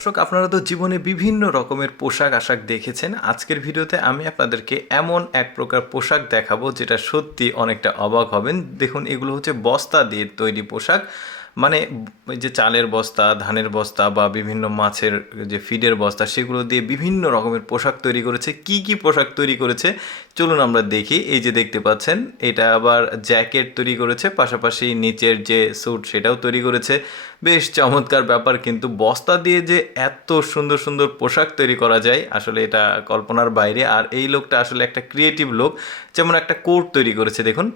দর্শক, আপনারা তো জীবনে বিভিন্ন রকমের পোশাক আশাক দেখেছেন। আজকের ভিডিওতে আমি আপনাদেরকে এমন এক প্রকার পোশাক দেখাবো যেটা সত্যি অনেকটা অবাক হবেন। দেখুন, এগুলো হচ্ছে বস্তা দিয়ে তৈরি পোশাক। মানে ওই যে চালের বস্তা, ধানের বস্তা বা বিভিন্ন মাছের যে ফিডের বস্তা, সেগুলো দিয়ে বিভিন্ন রকমের পোশাক তৈরি করেছে। কি কি পোশাক তৈরি করেছে চলুন আমরা দেখি। এই যে দেখতে পাচ্ছেন, এটা আবার জ্যাকেট তৈরি করেছে, পাশাপাশি নিচের যে স্যুট সেটাও তৈরি করেছে। বেশ চমৎকার ব্যাপার। কিন্তু বস্তা দিয়ে যে এত সুন্দর সুন্দর পোশাক তৈরি করা যায়, আসলে এটা কল্পনার বাইরে। আর এই লোকটা আসলে একটা ক্রিয়েটিভ লোক। যেমন একটা কোট তৈরি করেছে, দেখুন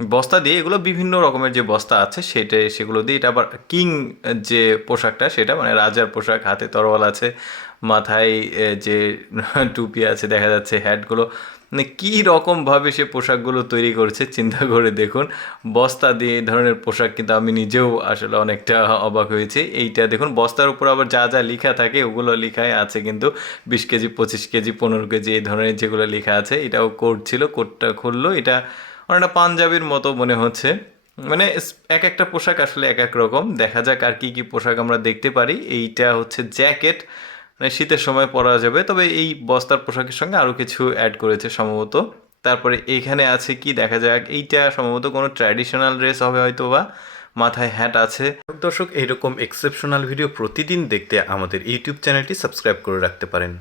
বস্তা দিয়ে। এগুলো বিভিন্ন রকমের যে বস্তা আছে সেগুলো দিয়ে। এটা আবার কিং যে পোশাকটা, সেটা মানে রাজার পোশাক, হাতে তরোয়াল আছে, মাথায় যে টুপি আছে দেখা যাচ্ছে, হ্যাটগুলো। মানে কী রকমভাবে সে পোশাকগুলো তৈরি করছে চিন্তা করে দেখুন। বস্তা দিয়ে এই ধরনের পোশাক কিন্তু আমি নিজেও আসলে অনেকটা অবাক হয়েছি। এইটা দেখুন, বস্তার উপর আবার যা যা লেখা থাকে ওগুলো লেখাই আছে কিন্তু 20 কেজি, 25 কেজি, 15 কেজি, এই ধরনের যেগুলো লেখা আছে। এটাও কোট ছিল, কোটটা খুললো, এটা অনেকটা পাঞ্জাবির মতো মনে হচ্ছে। মানে এক একটা পোশাক আসলে এক এক রকম। দেখা যাক আর কি কি পোশাক আমরা দেখতে পারি। এইটা হচ্ছে জ্যাকেট, মানে শীতের সময় পরা যাবে। তবে এই বস্তার পোশাকের সঙ্গে আরও কিছু অ্যাড করেছে সম্ভবত। তারপরে এখানে আছে কি দেখা যাক, এইটা সম্ভবত কোনো ট্র্যাডিশনাল ড্রেস হবে হয়তো, বা মাথায় হ্যাট আছে। দর্শক, এইরকম এক্সেপশনাল ভিডিও প্রতিদিন দেখতে আমাদের ইউটিউব চ্যানেলটি সাবস্ক্রাইব করে রাখতে পারেন।